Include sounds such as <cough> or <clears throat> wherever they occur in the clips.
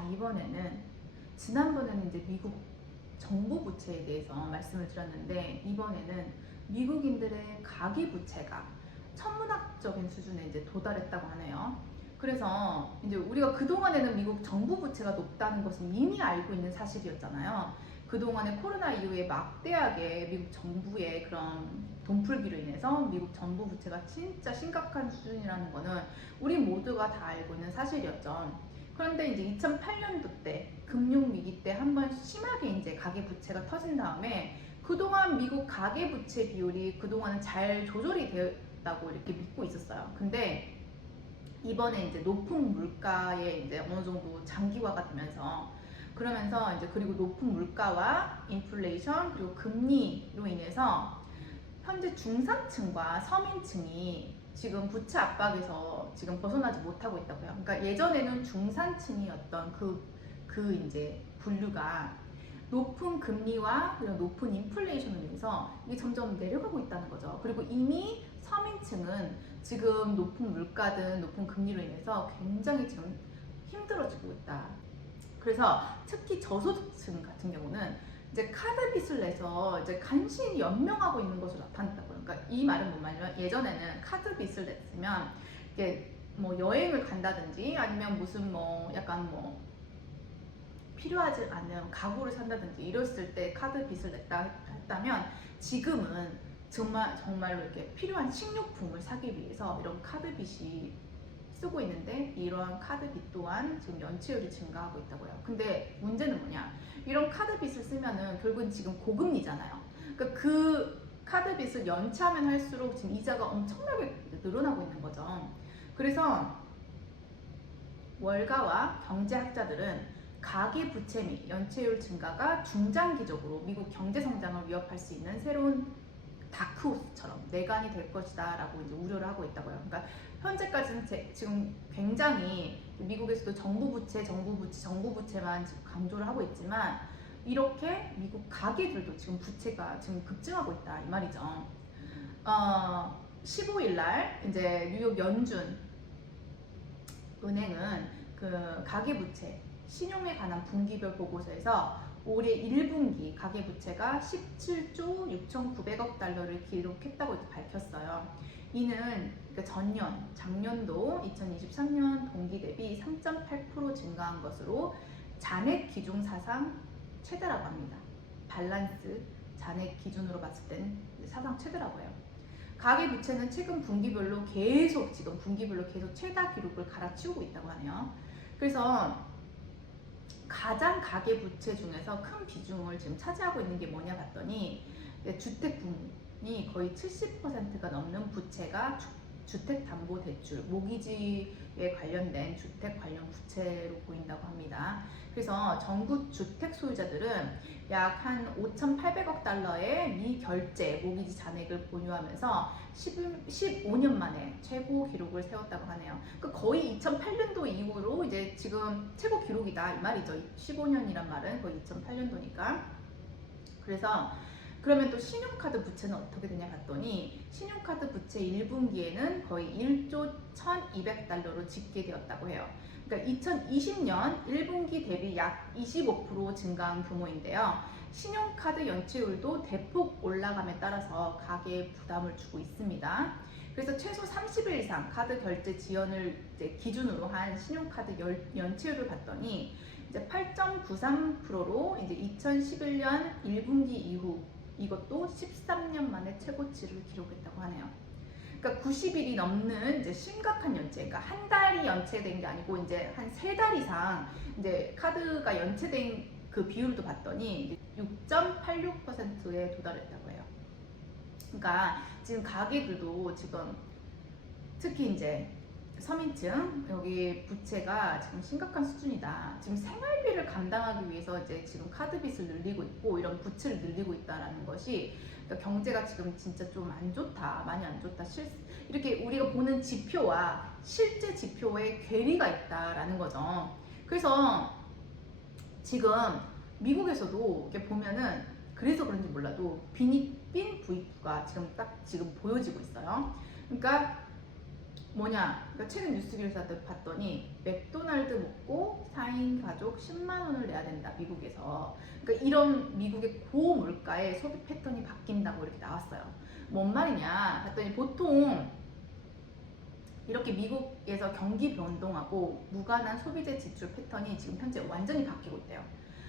자, 이번에는 지난번에는 이제 미국 정부 부채에 대해서 말씀을 드렸는데 이번에는 미국인들의 가계 부채가 천문학적인 수준에 이제 도달했다고 하네요. 그래서 이제 우리가 그동안에는 미국 정부 부채가 높다는 것은 이미 알고 있는 사실이었잖아요. 그동안에 코로나 이후에 막대하게 미국 정부의 그런 돈풀기로 인해서 미국 정부 부채가 진짜 심각한 수준이라는 거는 우리 모두가 다 알고 있는 사실이었죠. 그런데 이제 2008년도 때 금융 위기 때 한번 심하게 이제 가계 부채가 터진 다음에 그동안 미국 가계 부채 비율이 그동안은 잘 조절이 되었다고 이렇게 믿고 있었어요. 근데 이번에 이제 높은 물가에 이제 어느 정도 장기화가 되면서 그러면서 이제 그리고 높은 물가와 인플레이션 그리고 금리로 인해서 현재 중산층과 서민층이 지금 부채 압박에서 지금 벗어나지 못하고 있다고요. 그러니까 예전에는 중산층이었던 그, 그 이제 분류가 높은 금리와 그리고 높은 인플레이션을 인해서 이게 점점 내려가고 있다는 거죠. 그리고 이미 서민층은 지금 높은 물가든 높은 금리로 인해서 굉장히 지금 힘들어지고 있다. 그래서 특히 저소득층 같은 경우는 이제 카드 빚을 내서 이제 간신히 연명하고 있는 것으로 나타났다고요. 그러니까 이 말은 뭔 말이냐면 예전에는 카드 빚을 냈으면 이게 뭐 여행을 간다든지 아니면 무슨 뭐 약간 뭐 필요하지 않은 가구를 산다든지 이랬을 때 카드 빚을 냈다 했다면 지금은 정말 정말로 이렇게 필요한 식료품을 사기 위해서 이런 카드 빚이 쓰고 있는데 이러한 카드 빚 또한 지금 연체율이 증가하고 있다고요. 근데 문제는 뭐냐? 이런 카드 빚을 쓰면은 결국은 지금 고금리잖아요. 그러니까 그 카드 빚을 연체하면 할수록 지금 이자가 엄청나게 늘어나고 있는 거죠. 그래서 월가와 경제학자들은 가계 부채 및 연체율 증가가 중장기적으로 미국 경제 성장을 위협할 수 있는 새로운 다크호스처럼 내관이 될 것이다 라고 이제 우려를 하고 있다고요. 그러니까 현재까지는 제- 지금 굉장히 미국에서도 정부 부채, 정부 부채, 정부 부채만 지금 강조를 하고 있지만 이렇게 미국 가계들도 지금 부채가 지금 급증하고 있다 이 말이죠. 어, 15일 날 이제 뉴욕 연준 은행은 그 가계 부채 신용에 관한 분기별 보고서에서 올해 1분기 가계 부채가 17조 6,900억 달러를 기록했다고 밝혔어요. 이는 그 전년, 작년도 2023년 동기 대비 3.8% 증가한 것으로 잔액 기준 사상 최대라고 합니다. 밸런스 잔액 기준으로 봤을 땐 사상 최대라고 해요. 가계 부채는 최근 분기별로 계속 지금 분기별로 계속 최다 기록을 갈아치우고 있다고 하네요. 그래서 가장 가계 부채 중에서 큰 비중을 지금 차지하고 있는 게 뭐냐 봤더니 주택 부문이 거의 70%가 넘는 부채가 주택담보대출, 모기지에 관련된 주택 관련 부채로 보인다고 합니다. 그래서 전국 주택 소유자들은 약 한 5,800억 달러의 미결제 모기지 잔액을 보유하면서 10, 15년 만에 최고 기록을 세웠다고 하네요. 그 거의 2008년도 이후로 이제 지금 최고 기록이다 이 말이죠. 15년이란 말은 거의 2008년도니까. 그래서 그러면 또 신용카드 부채는 어떻게 되냐 봤더니 신용카드 부채 1분기에는 거의 1조 1,200달러로 집계되었다고 해요. 그러니까 2020년 1분기 대비 약 25% 증가한 규모인데요. 신용카드 연체율도 대폭 올라감에 따라서 가계에 부담을 주고 있습니다. 그래서 최소 30일 이상 카드 결제 지연을 기준으로 한 신용카드 열- 연체율을 봤더니 이제 8.93%로 이제 2011년 1분기 이후 이것도 13년 만에 최고치를 기록했다고 하네요. 그러니까 90일이 넘는 이제 심각한 연체, 그러니까 한 달이 연체된 게 아니고 이제 한 세 달 이상 이제 카드가 연체된 그 비율도 봤더니 6.86%에 도달했다고 해요. 그러니까 지금 가게들도 지금 특히 이제 서민층 여기 부채가 지금 심각한 수준이다. 지금 생활비를 감당하기 위해서 이제 지금 카드 빚을 늘리고 있고 이런 부채를 늘리고 있다라는 것이 그러니까 경제가 지금 진짜 좀 안 좋다, 많이 안 좋다. 실, 이렇게 우리가 보는 지표와 실제 지표에 괴리가 있다라는 거죠. 그래서 지금 미국에서도 이렇게 보면은 그래서 그런지 몰라도 비니빈 부익부가 지금 딱 지금 보여지고 있어요. 그러니까 뭐냐? 그러니까 최근 뉴스 기사 때 봤더니 맥도날드 먹고 4인 가족 10만 원을 내야 된다 미국에서. 그러니까 이런 미국의 고물가의 소비 패턴이 바뀐다고 이렇게 나왔어요. 뭔 말이냐? 봤더니 보통 이렇게 미국에서 경기 변동하고 무관한 소비재 지출 패턴이 지금 현재 완전히 바뀌고 있대요.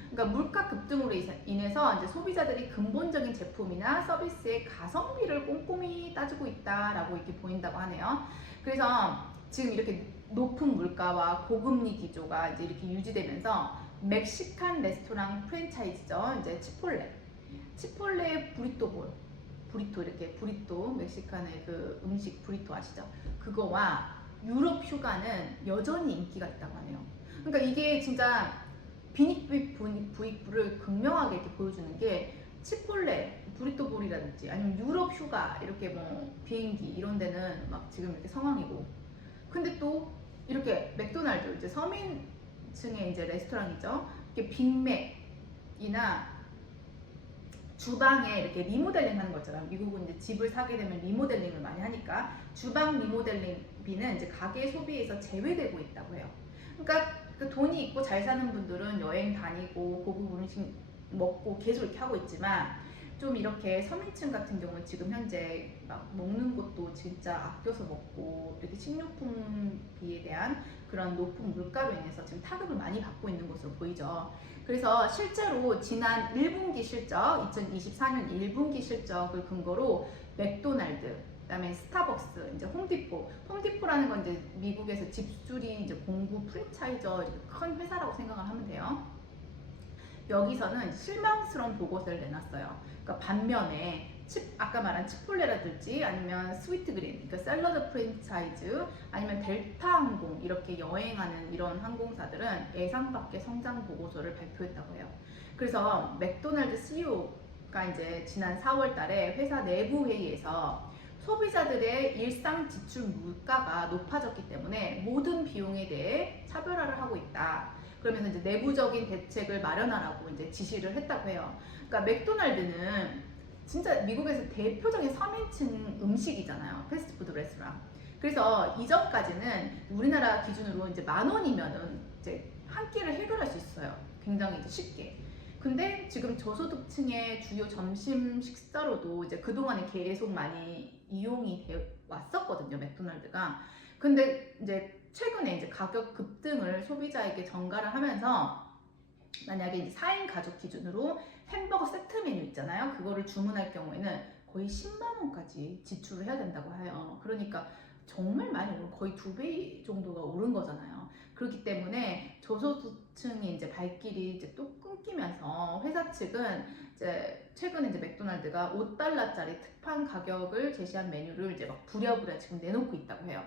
그러니까 물가 급등으로 인해서 이제 소비자들이 근본적인 제품이나 서비스의 가성비를 꼼꼼히 따지고 있다라고 이렇게 보인다고 하네요. 그래서 지금 이렇게 높은 물가와 고금리 기조가 이제 이렇게 유지되면서 멕시칸 레스토랑 프랜차이즈죠. 이제 치폴레. 치폴레 부리토볼. 부리토 이렇게 부리토 멕시칸의 그 음식 부리토 아시죠? 그거와 유럽 휴가는 여전히 인기가 있다고 하네요. 그러니까 이게 진짜 비닉비 부익부를 극명하게 이렇게 보여주는 게 치폴레, 브리토볼이라든지 아니면 유럽 휴가 이렇게 뭐 비행기 이런 데는 막 지금 이렇게 상황이고 근데 또 이렇게 맥도날드 이제 서민층의 이제 레스토랑이죠. 이렇게 빅맥이나 주방에 이렇게 리모델링 하는 거잖아요. 미국은 이제 집을 사게 되면 리모델링을 많이 하니까 주방 리모델링비는 이제 가계 소비에서 제외되고 있다고 해요. 그러니까 그 돈이 있고 잘 사는 분들은 여행 다니고 고급 음식 먹고 계속 이렇게 하고 있지만 좀 이렇게 서민층 같은 경우는 지금 현재 막 먹는 것도 진짜 아껴서 먹고 이렇게 식료품비에 대한 그런 높은 물가로 인해서 지금 타격을 많이 받고 있는 것으로 보이죠. 그래서 실제로 지난 1분기 실적, 2024년 1분기 실적을 근거로 맥도날드, 그다음에 스타벅스, 이제 홈디포. 홈디포라는 건 이제 미국에서 집수리 이제 공구 프랜차이저 큰 회사라고 생각을 하면 돼요. 여기서는 실망스러운 보고서를 내놨어요. 그러니까 반면에 칩, 아까 말한 치폴레라든지 아니면 스위트 그린, 그러니까 샐러드 프랜차이즈 아니면 델타 항공 이렇게 여행하는 이런 항공사들은 예상 밖의 성장 보고서를 발표했다고 해요. 그래서 맥도날드 CEO가 이제 지난 4월 달에 회사 내부 회의에서 소비자들의 일상 지출 물가가 높아졌기 때문에 모든 비용에 대해 차별화를 하고 있다. 그러면서 이제 내부적인 대책을 마련하라고 이제 지시를 했다고 해요. 그러니까 맥도날드는 진짜 미국에서 대표적인 서민층 음식이잖아요. 패스트푸드 레스토랑. 그래서 이전까지는 우리나라 기준으로 이제 만 원이면은 이제 한 끼를 해결할 수 있어요. 굉장히 이제 쉽게. 근데 지금 저소득층의 주요 점심 식사로도 이제 그동안에 계속 많이 이용이 돼 왔었거든요. 맥도날드가. 근데 이제 최근에 이제 가격 급등을 소비자에게 전가를 하면서 만약에 이제 4인 가족 기준으로 햄버거 세트 메뉴 있잖아요. 그거를 주문할 경우에는 거의 10만 원까지 지출을 해야 된다고 해요. 그러니까 정말 많이 오른 거의 두 배 정도가 오른 거잖아요. 그렇기 때문에 저소득층이 이제 발길이 이제 또 끊기면서 회사 측은 이제 최근에 이제 맥도날드가 5달러짜리 특판 가격을 제시한 메뉴를 이제 막 부랴부랴 지금 내놓고 있다고 해요.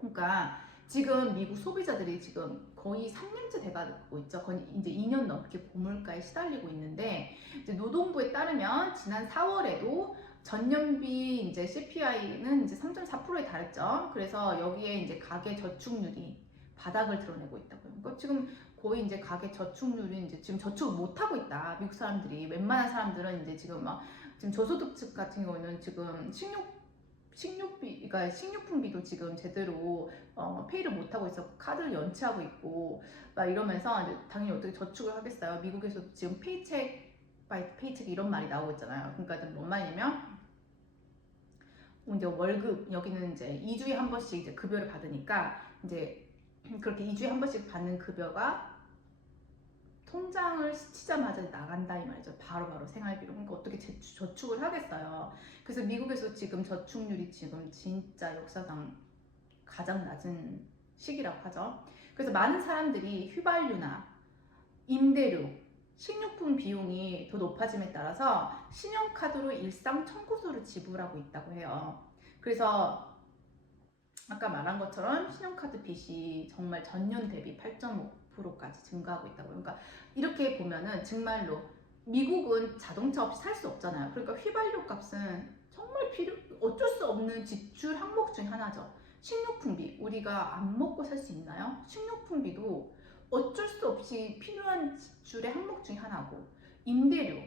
그러니까 지금 미국 소비자들이 지금 거의 3년째 돼가고 있죠. 거의 이제 2년 넘게 고물가에 시달리고 있는데 이제 노동부에 따르면 지난 4월에도 전년비 이제 CPI는 이제 3.4%에 달했죠. 그래서 여기에 이제 가계 저축률이 바닥을 드러내고 있다고요. 그러니까 지금 거의 이제 가계 저축률이 이제 지금 저축을 못 하고 있다. 미국 사람들이 웬만한 사람들은 이제 지금 막 지금 저소득층 같은 경우는 지금 식료 식료비, 그러니까 식료품비도 지금 제대로 어, 페이를 못 하고 있어 카드를 연체하고 있고 막 이러면서 이제 당연히 어떻게 저축을 하겠어요. 미국에서 지금 페이책 바이 페이책 이런 말이 나오고 있잖아요. 그러니까 뭔 말이냐면 이제 월급 여기는 이제 2주에 한 번씩 이제 급여를 받으니까 이제 <clears throat> 그렇게 2주에 한 번씩 받는 급여가 통장을 스치자마자 나간다 이 말이죠. 바로바로 바로 생활비로. 그러니까 어떻게 저축을 하겠어요. 그래서 미국에서 지금 저축률이 지금 진짜 역사상 가장 낮은 시기라고 하죠. 그래서 많은 사람들이 휘발유나 임대료, 식료품 비용이 더 높아짐에 따라서 신용카드로 일상 청구서를 지불하고 있다고 해요. 그래서 아까 말한 것처럼 신용카드 빚이 정말 전년 대비 8.5% 까지 증가하고 있다고. 그러니까 이렇게 보면은 정말로 미국은 자동차 없이 살 수 없잖아요. 그러니까 휘발유 값은 정말 필요 어쩔 수 없는 지출 항목 중 하나죠. 식료품비 우리가 안 먹고 살 수 있나요? 식료품비도 어쩔 수 없이 필요한 지출의 항목 중 하나고 임대료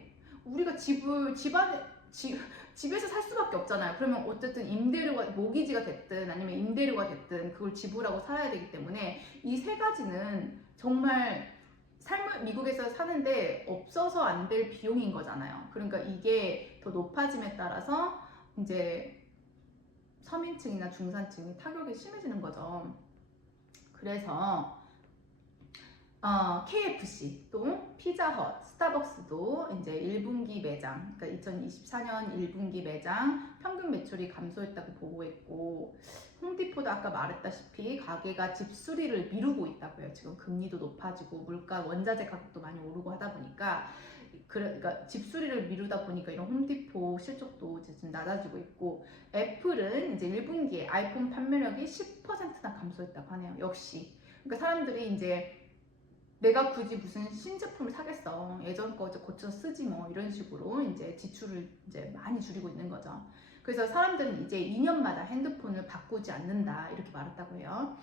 우리가 집을 집안에 집, 집에서 살 수밖에 없잖아요. 그러면 어쨌든 임대료가 모기지가 됐든 아니면 임대료가 됐든 그걸 지불하고 살아야 되기 때문에 이 세 가지는 정말 삶을 미국에서 사는데 없어서 안 될 비용인 거잖아요. 그러니까 이게 더 높아짐에 따라서 이제 서민층이나 중산층이 타격이 심해지는 거죠. 그래서 어, KFC 또 피자헛, 스타벅스도 이제 1분기 매장, 그러니까 2024년 1분기 매장 평균 매출이 감소했다고 보고했고 홈디포도 아까 말했다시피 가게가 집 수리를 미루고 있다고 요. 지금 금리도 높아지고 물가 원자재 가격도 많이 오르고 하다 보니까 그러니까 집 수리를 미루다 보니까 이런 홈디포 실적도 이제 좀 낮아지고 있고 애플은 이제 1분기에 아이폰 판매력이 10%나 감소했다고 하네요. 역시 그러니까 사람들이 이제 내가 굳이 무슨 신제품을 사겠어. 예전 거 이제 고쳐 쓰지 뭐 이런 식으로 이제 지출을 이제 많이 줄이고 있는 거죠. 그래서 사람들은 이제 2년마다 핸드폰을 바꾸지 않는다 이렇게 말했다고 해요.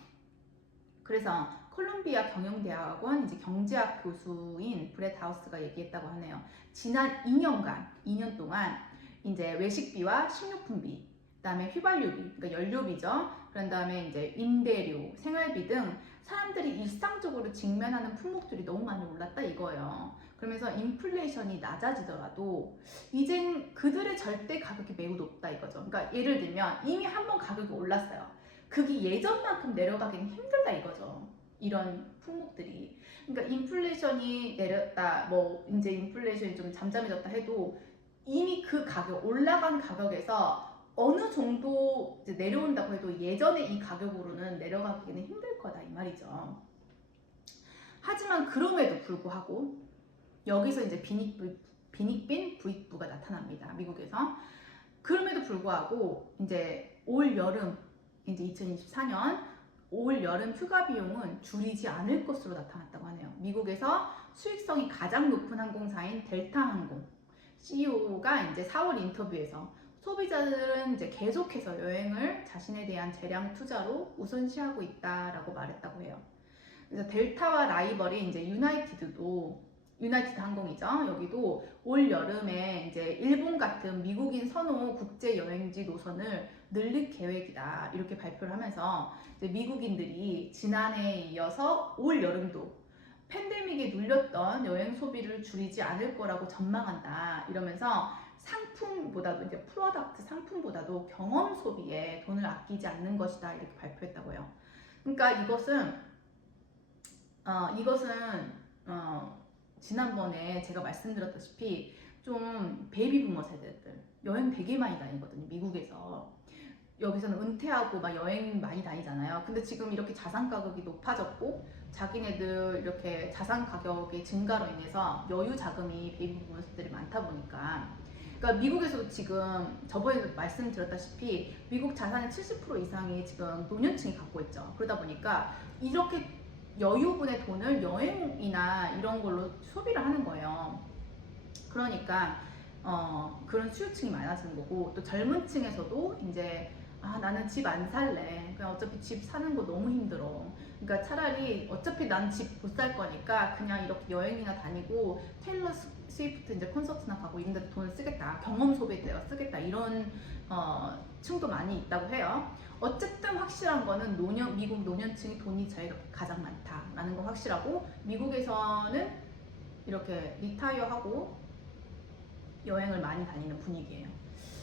그래서 콜롬비아 경영대학원 이제 경제학 교수인 브렛 하우스가 얘기했다고 하네요. 지난 2년간, 2년 동안 이제 외식비와 식료품비, 그다음에 휘발유비, 그러니까 연료비죠. 그런 다음에 이제 임대료, 생활비 등 사람들이 일상적으로 직면하는 품목들이 너무 많이 올랐다 이거예요. 그러면서 인플레이션이 낮아지더라도 이젠 그들의 절대 가격이 매우 높다 이거죠. 그러니까 예를 들면 이미 한 번 가격이 올랐어요. 그게 예전만큼 내려가기는 힘들다 이거죠. 이런 품목들이. 그러니까 인플레이션이 내렸다, 뭐 이제 인플레이션이 좀 잠잠해졌다 해도 이미 그 가격 올라간 가격에서 어느 정도 내려온다고 해도 예전에 이 가격으로는 내려가기는 힘들 거다 이 말이죠. 하지만 그럼에도 불구하고 여기서 이제 빈익빈 부익부가 나타납니다. 미국에서. 그럼에도 불구하고 이제 올 여름 이제 2024년 올 여름 휴가 비용은 줄이지 않을 것으로 나타났다고 하네요. 미국에서 수익성이 가장 높은 항공사인 델타 항공 CEO가 이제 4월 인터뷰에서 소비자들은 이제 계속해서 여행을 자신에 대한 재량 투자로 우선시하고 있다라고 말했다고 해요. 그래서 델타와 라이벌이 이제 유나이티드도 유나이티드 항공이죠. 여기도 올 여름에 이제 일본 같은 미국인 선호 국제 여행지 노선을 늘릴 계획이다 이렇게 발표를 하면서 이제 미국인들이 지난해에 이어서 올 여름도 팬데믹에 눌렸던 여행 소비를 줄이지 않을 거라고 전망한다 이러면서 상품보다도 이제 프로덕트 상품보다도 경험 소비에 돈을 아끼지 않는 것이다 이렇게 발표했다고요. 그러니까 이것은 어, 이것은 어, 지난번에 제가 말씀드렸다시피 좀 베이비 부머 세대들 여행 되게 많이 다니거든요 미국에서. 여기서는 은퇴하고 막 여행 많이 다니잖아요. 근데 지금 이렇게 자산 가격이 높아졌고 자기네들 이렇게 자산 가격의 증가로 인해서 여유 자금이 베이비 부머 세대들이 많다 보니까. 그러니까 미국에서도 지금 저번에 말씀드렸다시피 미국 자산의 70% 이상이 지금 노년층이 갖고 있죠. 그러다 보니까 이렇게 여유분의 돈을 여행이나 이런 걸로 소비를 하는 거예요. 그러니까 어, 그런 수요층이 많아지는 거고 또 젊은 층에서도 이제 아 나는 집 안 살래. 그냥 어차피 집 사는 거 너무 힘들어. 그러니까 차라리 어차피 난 집 못 살 거니까 그냥 이렇게 여행이나 다니고 테일러 스위프트 이제 콘서트나 가고 이런 데 돈을 쓰겠다. 경험 소비에 내가 쓰겠다. 이런 어, 층도 많이 있다고 해요. 어쨌든 확실한 거는 노년 미국 노년층이 돈이 제일 가장 많다라는 거 확실하고 미국에서는 이렇게 리타이어하고 여행을 많이 다니는 분위기예요.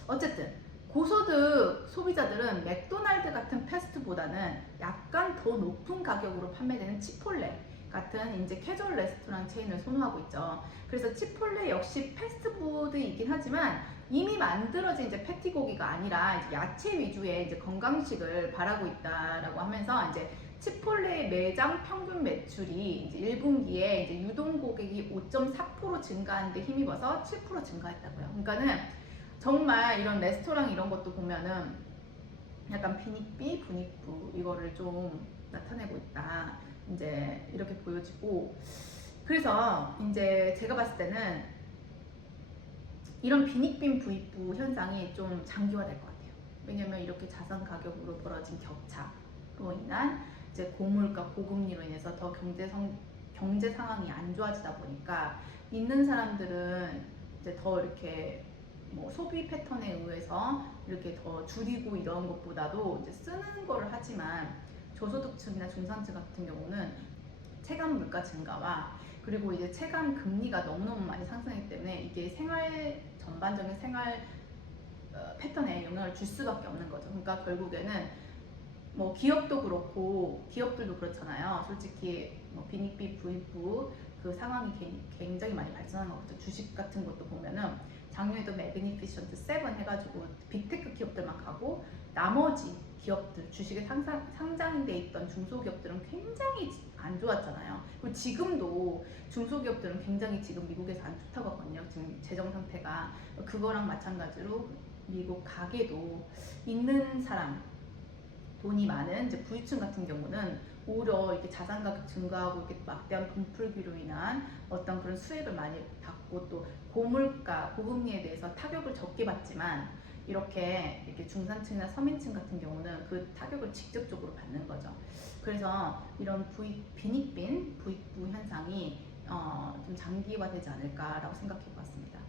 어쨌든 고소득 소비자들은 맥도날드 같은 패스트보다는 약간 더 높은 가격으로 판매되는 치폴레 같은 이제 캐주얼 레스토랑 체인을 선호하고 있죠. 그래서 치폴레 역시 패스트푸드이긴 하지만 이미 만들어진 이제 패티 고기가 아니라 이제 야채 위주의 이제 건강식을 바라고 있다라고 하면서 이제 치폴레 매장 평균 매출이 이제 1분기에 이제 유동 고객이 5.4% 증가한 데 힘입어서 7% 증가했다고요. 그러니까는 정말 이런 레스토랑 이런 것도 보면은 약간 비닉비, 분익부 이거를 좀 나타내고 있다. 이제 이렇게 보여지고 그래서 이제 제가 봤을 때는 이런 비닉빈 부익부 현상이 좀 장기화될 것 같아요. 왜냐면 이렇게 자산 가격으로 벌어진 격차로 인한 이제 고물가, 고금리로 인해서 더 경제 성, 경제 상황이 안 좋아지다 보니까 있는 사람들은 이제 더 이렇게 뭐 소비 패턴에 의해서 이렇게 더 줄이고 이런 것보다도 이제 쓰는 거를 하지만 저소득층이나 중산층 같은 경우는 체감 물가 증가와 그리고 이제 체감 금리가 너무너무 많이 상승했기 때문에 이게 생활 전반적인 생활 어, 패턴에 영향을 줄 수밖에 없는 거죠. 그러니까 결국에는 뭐 기업도 그렇고 기업들도 그렇잖아요. 솔직히 뭐 빈익비 부익부 그 상황이 개- 굉장히 많이 발전한 거죠. 주식 같은 것도 보면은 작년에도 매그니피션트 세븐 해가지고 빅테크 기업들만 가고 나머지 기업들 주식에 상상, 상장돼 있던 중소기업들은 굉장히 안 좋았잖아요. 그리고 지금도 중소기업들은 굉장히 지금 미국에서 안 좋다고 하거든요. 지금 재정 상태가 그거랑 마찬가지로 미국 가게도 있는 사람 돈이 많은 이제 부유층 같은 경우는 오히려 이렇게 자산 가격 증가하고 이렇게 막대한 분풀기로 인한 어떤 그런 수익을 많이 받고 또 고물가 고금리에 대해서 타격을 적게 받지만 이렇게 이렇게 중산층이나 서민층 같은 경우는 그 타격을 직접적으로 받는 거죠. 그래서 이런 부익 빈익빈 부익부 현상이 어, 좀 장기화되지 않을까라고 생각해 보았습니다.